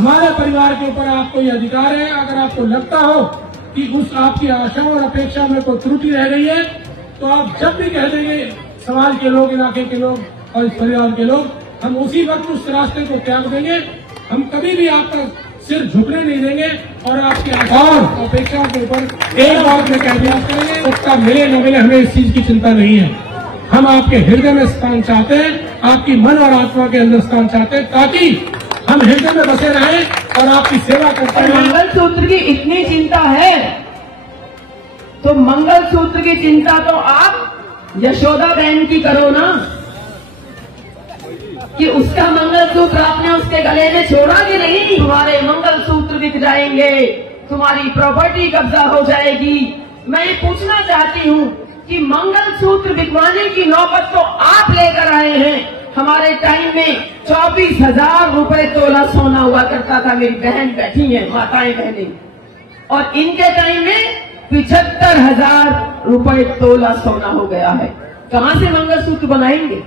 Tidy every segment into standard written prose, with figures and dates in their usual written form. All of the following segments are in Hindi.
हमारे परिवार के ऊपर आपको ये अधिकार है। अगर आपको लगता हो कि उस आपकी आशाओं और अपेक्षा में कोई त्रुटि रह गई है, तो आप जब भी कह देंगे समाज के लोग, इलाके के लोग और इस परिवार के लोग, हम उसी वक्त उस रास्ते को त्याग देंगे। हम कभी भी आपका सिर झुकने नहीं देंगे और आपकी आशाओं और अपेक्षाओं के ऊपर एक बात में कह दिया करेंगे, उसका मिले न मिले हमें इस चीज की चिंता नहीं है। हम आपके हृदय में स्थान चाहते हैं, आपकी मन और आत्मा के अंदर स्थान चाहते हैं, ताकि हम हृदय में बसे रहें और आपकी सेवा करते हैं। मंगलसूत्र की इतनी चिंता है तो मंगलसूत्र की चिंता तो आप यशोदा बहन की करो ना, कि उसका मंगलसूत्र आपने उसके गले में छोड़ा कि नहीं। तुम्हारे मंगलसूत्र बिक जाएंगे, तुम्हारी प्रॉपर्टी कब्जा हो जाएगी। मैं पूछना चाहती हूँ कि मंगलसूत्र बिकवाने की नौबत तो आप लेकर आए हैं। हमारे टाइम में 24,000 रुपए तोला सोना हुआ करता था। मेरी बहन बैठी है, माताएं बहनें, और इनके टाइम में 75,000 रुपए तोला सोना हो गया है। कहाँ से मंगलसूत्र बनाएंगे,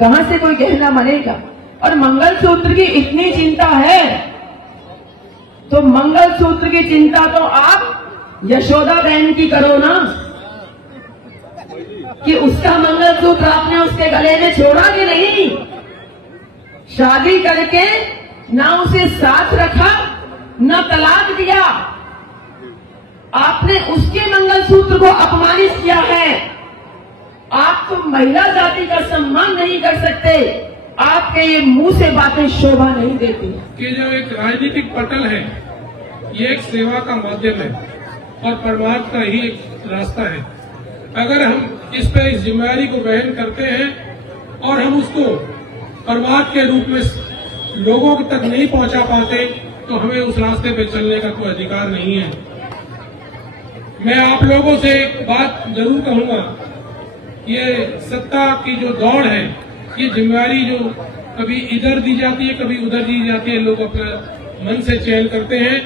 कहाँ से कोई गहना बनेगा। और मंगलसूत्र की इतनी चिंता है तो मंगलसूत्र की चिंता तो आप यशोदा बहन की करो ना, कि उसका मंगलसूत्र आपने उसके गले में छोड़ा कि नहीं। शादी करके ना उसे साथ रखा, न तलाक दिया, आपने उसके मंगलसूत्र को अपमानित किया है। आप तो महिला जाति का सम्मान नहीं कर सकते, आपके ये मुंह से बातें शोभा नहीं देती। कि जो एक राजनीतिक पटल है, ये एक सेवा का माध्यम है और परमार्थ का ही एक रास्ता है। अगर हम इस पर इस जिम्मेदारी को वहन करते हैं और हम उसको परमार्थ के रूप में लोगों तक नहीं पहुंचा पाते, तो हमें उस रास्ते पे चलने का कोई अधिकार नहीं है। मैं आप लोगों से एक बात जरूर कहूंगा, ये सत्ता की जो दौड़ है, ये जिम्मेदारी जो कभी इधर दी जाती है, कभी उधर दी जाती है, लोग अपना मन से चयन करते हैं।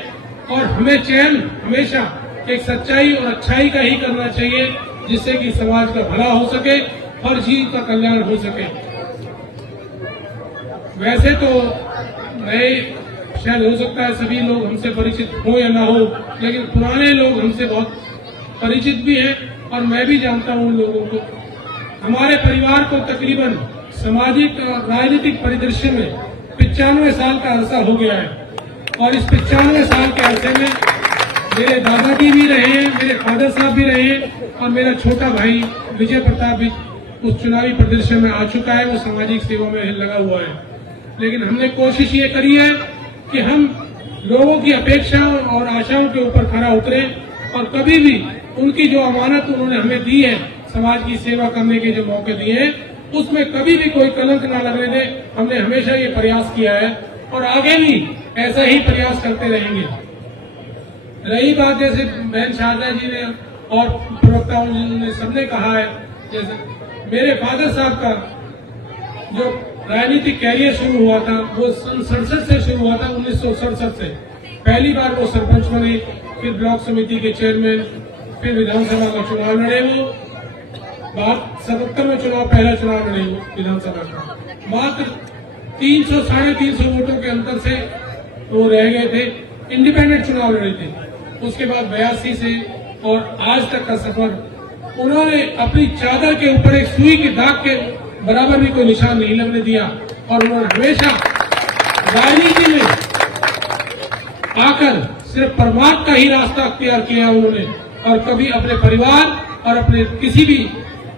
और हमें चयन हमेशा एक सच्चाई और अच्छाई का ही करना चाहिए, जिससे कि समाज का भला हो सके और जीव का कल्याण हो सके। वैसे तो नए शायद हो सकता है सभी लोग हमसे परिचित हो या ना हो, लेकिन पुराने लोग हमसे बहुत परिचित भी हैं और मैं भी जानता हूं उन लोगों को। हमारे परिवार को तकरीबन सामाजिक और राजनीतिक परिदृश्य में 95 साल का अरसा हो गया है और इस 95 साल के अरसे में मेरे दादाजी भी रहे हैं, मेरे फादर साहब भी रहे हैं और मेरा छोटा भाई विजय प्रताप भी उस चुनावी परिदृश्य में आ चुका है। वो सामाजिक सेवा में लगा हुआ है। लेकिन हमने कोशिश ये करी है कि हम लोगों की अपेक्षाओं और आशाओं के ऊपर खरा उतरे और कभी भी उनकी जो अमानत उन्होंने हमें दी है, समाज की सेवा करने के जो मौके दिए हैं, उसमें कभी भी कोई कलंक न लगने दे। हमने हमेशा ये प्रयास किया है और आगे भी ऐसा ही प्रयास करते रहेंगे। रही बात जैसे बहन शारदा जी ने और प्रवक्ताओं ने सबने कहा है, जैसे मेरे फादर साहब का जो राजनीतिक कैरियर शुरू हुआ था वो 1967 से शुरू हुआ था। 1967 से पहली बार वो सरपंच बने, फिर ब्लॉक समिति के चेयरमैन, फिर विधानसभा का चुनाव लड़े। वो बात 77 में पहला चुनाव लड़े वो विधानसभा का, मात्र 300 साढ़े 300 वोटों के अंतर से वो रह गए थे। इंडिपेंडेंट चुनाव लड़े थे। उसके बाद 82 से और आज तक का सफर उन्होंने अपनी चादर के ऊपर एक सुई की दाग के बराबर भी कोई निशान नहीं लगने दिया और उन्होंने हमेशा राजनीति में आकर सिर्फ परमार्थ का ही रास्ता अख्तियार किया उन्होंने, और कभी अपने परिवार और अपने किसी भी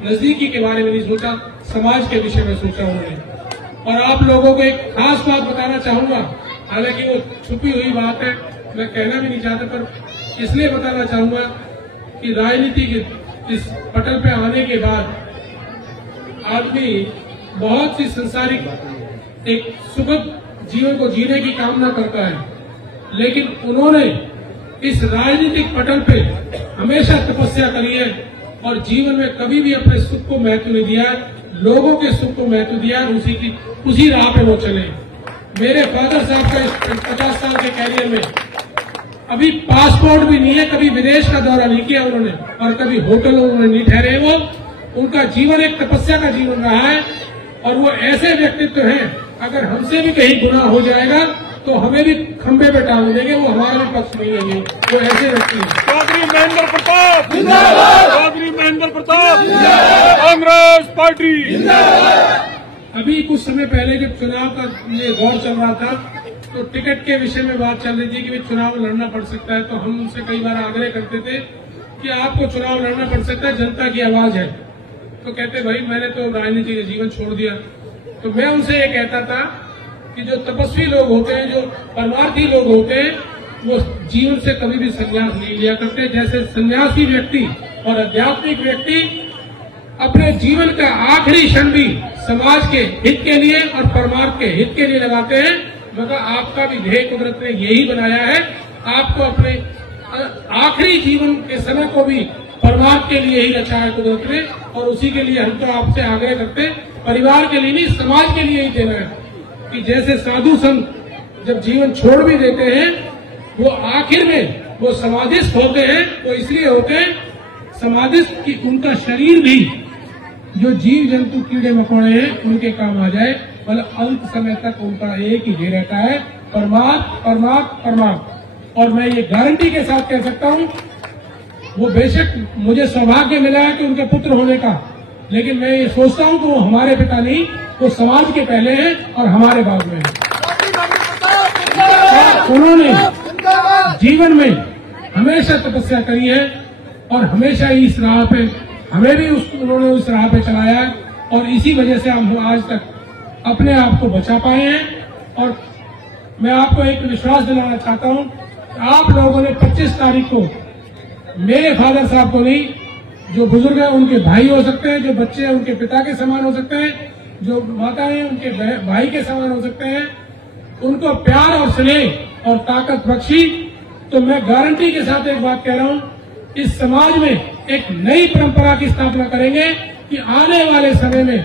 नजदीकी के बारे में नहीं सोचा, समाज के विषय में सोचा उन्होंने। और आप लोगों को एक खास बात बताना चाहूंगा, हालांकि वो छुपी हुई बात है, मैं कहना भी नहीं चाहता, पर इसलिए बताना चाहूंगा कि राजनीति के इस पटल पे आने के बाद आदमी बहुत सी संसारिक एक सुखद जीवन को जीने की कामना करता है, लेकिन उन्होंने इस राजनीतिक पटल पे हमेशा तपस्या करी है और जीवन में कभी भी अपने सुख को महत्व नहीं दिया, लोगों के सुख को महत्व दिया, उसी राह पे वो चले। मेरे फादर साहब का इस 50 साल के कैरियर में अभी पासपोर्ट भी नहीं है, कभी विदेश का दौरा नहीं किया उन्होंने और कभी होटल उन्होंने नहीं ठहरे। वो उनका जीवन एक तपस्या का जीवन रहा है और वो ऐसे व्यक्तित्व हैं, अगर हमसे भी कहीं गुनाह हो जाएगा तो हमें भी खंबे पे टांग देंगे, वो हमारा भी पक्ष नहीं है, वो ऐसे व्यक्ति है। चौधरी महेंद्र प्रताप जिंदाबाद, चौधरी महेंद्र प्रताप जिंदाबाद, कांग्रेस पार्टी जिंदाबाद। अभी कुछ समय पहले जब चुनाव का ये दौर चल रहा था तो टिकट के विषय में बात चल रही थी कि चुनाव लड़ना पड़ सकता है, तो हम उनसे कई बार आग्रह करते थे कि आपको चुनाव लड़ना पड़ सकता है, जनता की आवाज है। तो कहते भाई मैंने तो राजनीति का जीवन छोड़ दिया। तो मैं उनसे ये कहता था कि जो तपस्वी लोग होते हैं, जो परमार्थी लोग होते हैं, वो जीवन से कभी भी संन्यास नहीं लिया करते। जैसे सन्यासी व्यक्ति और आध्यात्मिक व्यक्ति अपने जीवन का आखिरी क्षण भी समाज के हित के लिए और परमार्थ के हित के लिए लगाते हैं, मगर आपका भी ध्येय कुदरत ने यही बनाया है, आपको अपने आखिरी जीवन के समय को भी परमार्थ के लिए ही रचा है कुदरत ने, और उसी के लिए हम तो आपसे आग्रह करते हैं, परिवार के लिए नहीं समाज के लिए ही देना है कि जैसे साधु संत जब जीवन छोड़ भी देते हैं, वो आखिर में वो समाधिस्थ होते हैं। वो इसलिए होते हैं समाधिस्थ कि उनका शरीर भी जो जीव जंतु कीड़े मकोड़े हैं उनके काम आ जाए, मतलब अंत समय तक उनका एक ही ध्येय रहता है, परमार्थ परमार्थ परमार्थ। और मैं ये गारंटी के साथ कह सकता हूँ, वो बेशक मुझे सौभाग्य मिला है कि उनके पुत्र होने का, लेकिन मैं ये सोचता हूँ कि वो हमारे पिता नहीं, वो समाज के पहले हैं और हमारे बाद में हैं। उन्होंने जीवन में हमेशा तपस्या करी है और हमेशा ही इस राह पे हमें भी उन्होंने उस राह पे चलाया है, और इसी वजह से हम आज तक अपने आप को बचा पाए हैं। और मैं आपको एक विश्वास दिलाना चाहता हूं, आप लोगों ने 25 तारीख को मेरे फादर साहब को नहीं, जो बुजुर्ग हैं उनके भाई हो सकते हैं, जो बच्चे हैं उनके पिता के समान हो सकते हैं, जो माता है उनके भाई के समान हो सकते हैं, उनको प्यार और स्नेह और ताकत बख्शी। तो मैं गारंटी के साथ एक बात कह रहा हूं, इस समाज में एक नई परंपरा की स्थापना करेंगे कि आने वाले समय में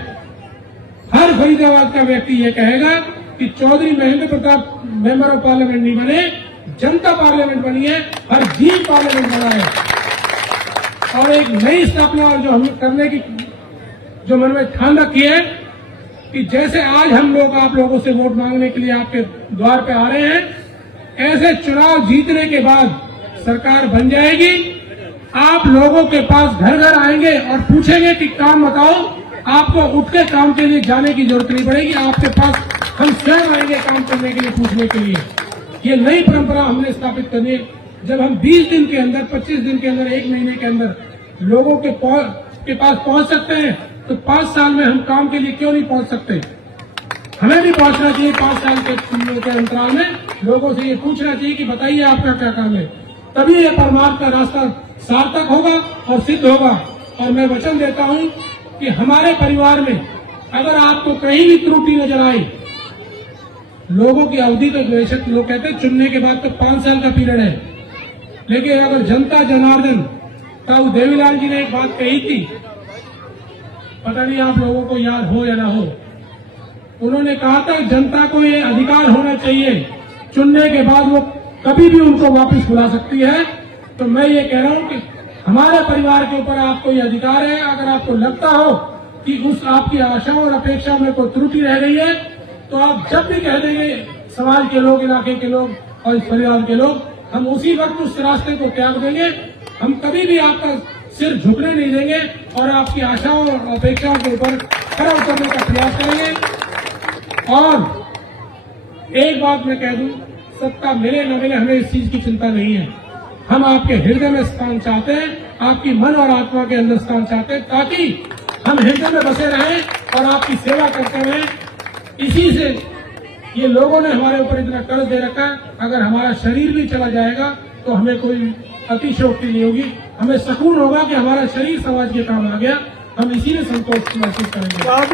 हर फरीदाबाद का व्यक्ति ये कहेगा कि Chaudhary Mahendra Pratap member of parliament नहीं बने, जनता पार्लियामेंट बनी है, हर जीव पार्लियामेंट बना है। और एक नई स्थापना जो हम करने की जो मन में ठान रखी है कि जैसे आज हम लोग आप लोगों से वोट मांगने के लिए आपके द्वार पे आ रहे हैं, ऐसे चुनाव जीतने के बाद सरकार बन जाएगी, आप लोगों के पास घर घर आएंगे और पूछेंगे कि काम बताओ, आपको उठ के काम के लिए जाने की जरूरत नहीं पड़ेगी, आपके पास हम स्वयं आएंगे काम करने के लिए, पूछने के लिए। ये नई परंपरा हमने स्थापित करनी है। जब हम 20 दिन के अंदर, 25 दिन के अंदर, 1 महीने के अंदर लोगों के पास पहुंच सकते हैं, तो 5 साल में हम काम के लिए क्यों नहीं पहुंच सकते? हमें भी पहुंचना चाहिए 5 साल के अंतराल में, लोगों से ये पूछना चाहिए कि बताइए आपका क्या काम है, तभी ये परमार्थ का रास्ता सार्थक होगा और सिद्ध होगा। और मैं वचन देता हूं कि हमारे परिवार में अगर आपको कहीं भी त्रुटि नजर आई, लोगों की अवधि तो बेशक लोग कहते हैं चुनने के बाद तो 5 साल का पीरियड है, लेकिन अगर जनता जनार्दन ताऊ देवीलाल जी ने एक बात कही थी, पता नहीं आप लोगों को याद हो या ना हो, उन्होंने कहा था जनता को ये अधिकार होना चाहिए, चुनने के बाद वो कभी भी उनको वापस बुला सकती है। तो मैं ये कह रहा हूं कि हमारे परिवार के ऊपर आपको ये अधिकार है, अगर आपको लगता हो कि उस आपकी आशाओं और अपेक्षाओं में कोई त्रुटि रह गई है, तो आप जब भी कह देंगे समाज के लोग, इलाके के लोग और इस परिवार के लोग, हम उसी वक्त उस रास्ते को त्याग देंगे। हम कभी भी आपका सिर झुकने नहीं देंगे और आपकी आशाओं और अपेक्षाओं के ऊपर खरा उतरने का प्रयास करेंगे। और एक बात मैं कह दूं, सत्ता मिले न मिले हमें इस चीज की चिंता नहीं है, हम आपके हृदय में स्थान चाहते हैं, आपकी मन और आत्मा के अंदर स्थान चाहते हैं, ताकि हम हृदय में बसे रहें और आपकी सेवा करते रहें। इसी से ये लोगों ने हमारे ऊपर इतना कर्ज दे रखा है, अगर हमारा शरीर भी चला जाएगा तो हमें कोई अतिशयोक्ति नहीं होगी, हमें सुकून होगा कि हमारा शरीर समाज के काम आ गया, हम इसी में संतोष महसूस करेंगे। अब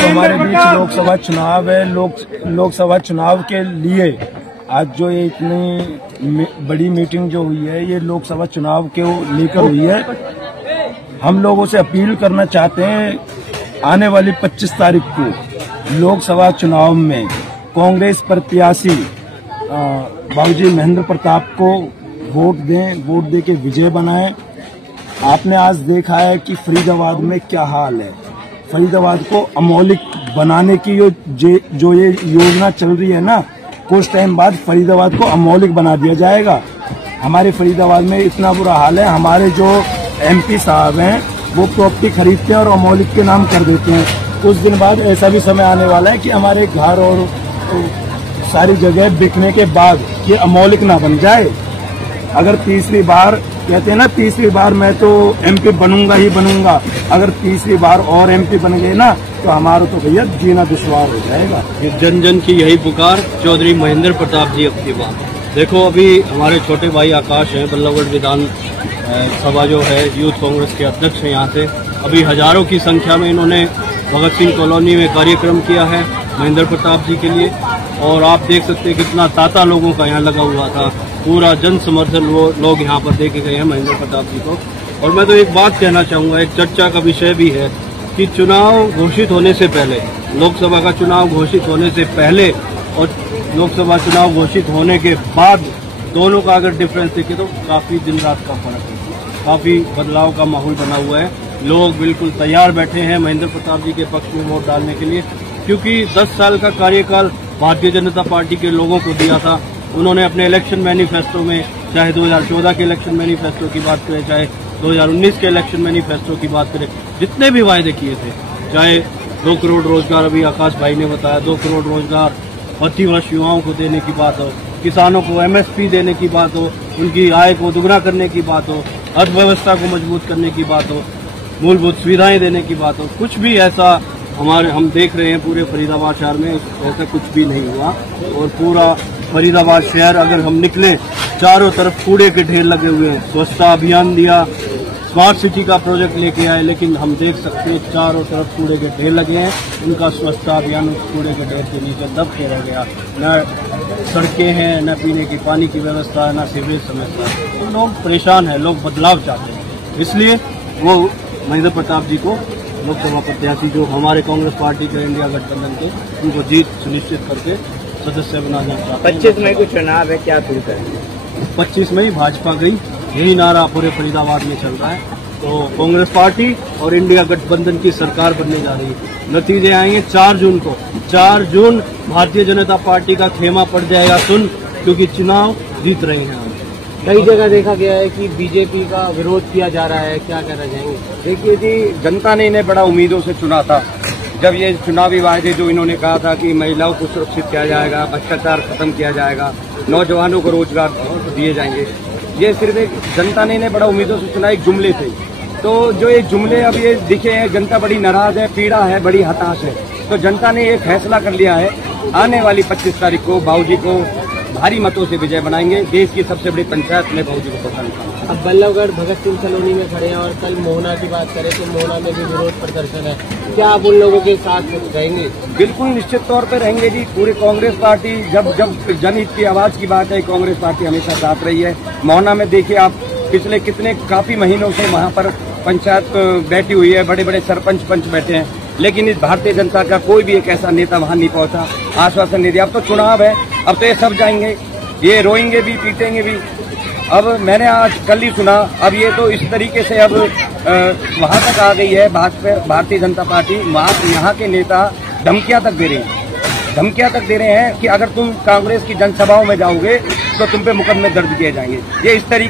हमारे बीच लोकसभा चुनाव है, लोकसभा चुनाव के लिए आज जो ये इतनी बड़ी मीटिंग जो हुई है, ये लोकसभा चुनाव के लेकर हुई है। हम लोगों से अपील करना चाहते हैं, आने वाली 25 तारीख को लोकसभा चुनाव में कांग्रेस प्रत्याशी बाबूजी महेंद्र प्रताप को वोट दें, वोट दे के विजय बनाएं। आपने आज देखा है कि फरीदाबाद में क्या हाल है। फरीदाबाद को अमौलिक बनाने की जो ये योजना चल रही है ना, कुछ टाइम बाद फरीदाबाद को अमौलिक बना दिया जाएगा। हमारे फरीदाबाद में इतना बुरा हाल है, हमारे जो MP साहब हैं वो प्रॉपर्टी खरीदते हैं और अमौलिक के नाम कर देते हैं। कुछ दिन बाद ऐसा भी समय आने वाला है कि हमारे घर और सारी जगह बिकने के बाद ये अमौलिक ना बन जाए। अगर तीसरी बार कहते हैं ना, तीसरी बार मैं तो MP बनूंगा ही बनूंगा, अगर तीसरी बार और MP बन गए ना तो हमारा तो भैया जीना दुश्वार हो जाएगा। जन जन की यही पुकार, चौधरी महेंद्र प्रताप जी अब की बात। देखो अभी हमारे छोटे भाई आकाश हैं, बल्लभगढ़ विधान सभा जो है यूथ कांग्रेस के अध्यक्ष हैं, यहाँ से अभी हजारों की संख्या में इन्होंने भगत सिंह कॉलोनी में कार्यक्रम किया है महेंद्र प्रताप जी के लिए। और आप देख सकते हैं कितना तांता लोगों का यहाँ लगा हुआ था, पूरा जन समर्थन लोग यहाँ पर देखे गए हैं महेंद्र प्रताप जी को। और मैं तो एक बात कहना चाहूँगा, एक चर्चा का विषय भी है कि चुनाव घोषित होने से पहले, लोकसभा का चुनाव घोषित होने से पहले और लोकसभा चुनाव घोषित होने के बाद दोनों का अगर डिफरेंस देखें तो काफी दिन रात का फर्क है, काफी बदलाव का माहौल बना हुआ है। लोग बिल्कुल तैयार बैठे हैं महेंद्र प्रताप जी के पक्ष में वोट डालने के लिए, क्योंकि 10 साल का कार्यकाल भारतीय जनता पार्टी के लोगों को दिया था। उन्होंने अपने इलेक्शन मैनिफेस्टो में, चाहे 2014 के इलेक्शन मैनिफेस्टो की बात करें, चाहे 2019 के इलेक्शन मैनिफेस्टो की बात करें, जितने भी वायदे किए थे, चाहे 2 करोड़ रोजगार, अभी आकाश भाई ने बताया 2 करोड़ रोजगार 32 वर्ष युवाओं को देने की बात हो, किसानों को MSP देने की बात हो, उनकी आय को दुगना करने की बात हो, अर्थव्यवस्था को मजबूत करने की बात हो, मूलभूत सुविधाएं देने की बात हो, कुछ भी ऐसा हम देख रहे हैं पूरे फरीदाबाद शहर में ऐसा कुछ भी नहीं हुआ। और पूरा फरीदाबाद शहर अगर हम निकले, चारों तरफ कूड़े के ढेर लगे हुए हैं। स्वच्छता अभियान दिया, स्मार्ट सिटी का प्रोजेक्ट लेके आए, लेकिन हम देख सकते हैं चारों तरफ कूड़े के ढेर लगे हैं। उनका स्वच्छता अभियान उस कूड़े के ढेर के नीचे दब के रह गया। न सड़कें हैं, न पीने की पानी की व्यवस्था है, न सीवरेज समस्या है। तो लोग परेशान हैं, लोग बदलाव चाहते हैं, इसलिए वो महेंद्र प्रताप जी को लोकसभा प्रत्याशी जो हमारे कांग्रेस पार्टी के इंडिया गठबंधन के, उनको जीत सुनिश्चित करके सदस्य बनाना चाहते हैं। 25 मई को चुनाव है, क्या शुरू करेंगे? 25 मई भाजपा गई, यही नारा पूरे फरीदाबाद में चल रहा है। तो कांग्रेस पार्टी और इंडिया गठबंधन की सरकार बनने जा रही है। नतीजे आएंगे 4 जून को। 4 जून भारतीय जनता पार्टी का खेमा पड़ जाएगा सुन, क्योंकि चुनाव जीत रहे हैं हम। कई जगह देखा गया है कि बीजेपी का विरोध किया जा रहा है, क्या कहना चाहेंगे? देखिए जी, जनता ने इन्हें बड़ा उम्मीदों से चुना था। जब ये चुनावी वायदे जो इन्होंने कहा था कि महिलाओं को सुरक्षित किया जाएगा, भ्रष्टाचार खत्म किया जाएगा, नौजवानों को रोजगार दिए जाएंगे, ये सिर्फ एक जनता ने इन्हें बड़ा उम्मीदों से चुना, एक जुमले थे। तो जो ये जुमले अब ये दिखे हैं, जनता बड़ी नाराज है, पीड़ा है, बड़ी हताश है। तो जनता ने ये फैसला कर लिया है, आने वाली 25 तारीख को बाबूजी को भारी मतों से विजय बनाएंगे। देश की सबसे बड़ी पंचायत में बाबूजी को पसंद करेंगे। अब बल्लभगढ़ भगत सिंह कॉलोनी में खड़े हैं और कल मोहना की बात करें तो मोहना में भी विरोध प्रदर्शन है, क्या आप उन लोगों के साथ रहेंगे? बिल्कुल निश्चित तौर पर रहेंगे जी। पूरी कांग्रेस पार्टी, जब जनहित की आवाज की बात है, कांग्रेस पार्टी हमेशा साथ रही है। मोहना में देखिए आप, पिछले काफी महीनों से वहाँ पर पंचायत बैठी हुई है, बड़े बड़े सरपंच पंच बैठे हैं, लेकिन इस भारतीय जनता का कोई भी एक ऐसा नेता वहां नहीं पहुंचा, आश्वासन नहीं दिया। अब तो चुनाव है, अब तो ये सब जाएंगे, ये रोएंगे भी, पीटेंगे भी। अब मैंने आज कल ही सुना, अब ये तो इस तरीके से अब वहां तक आ गई है भारतीय जनता पार्टी, यहाँ के नेता धमकियां तक दे रहे हैं कि अगर तुम कांग्रेस की जनसभाओं में जाओगे तो तुम पे मुकदमे दर्ज किए जाएंगे। ये इस तरीके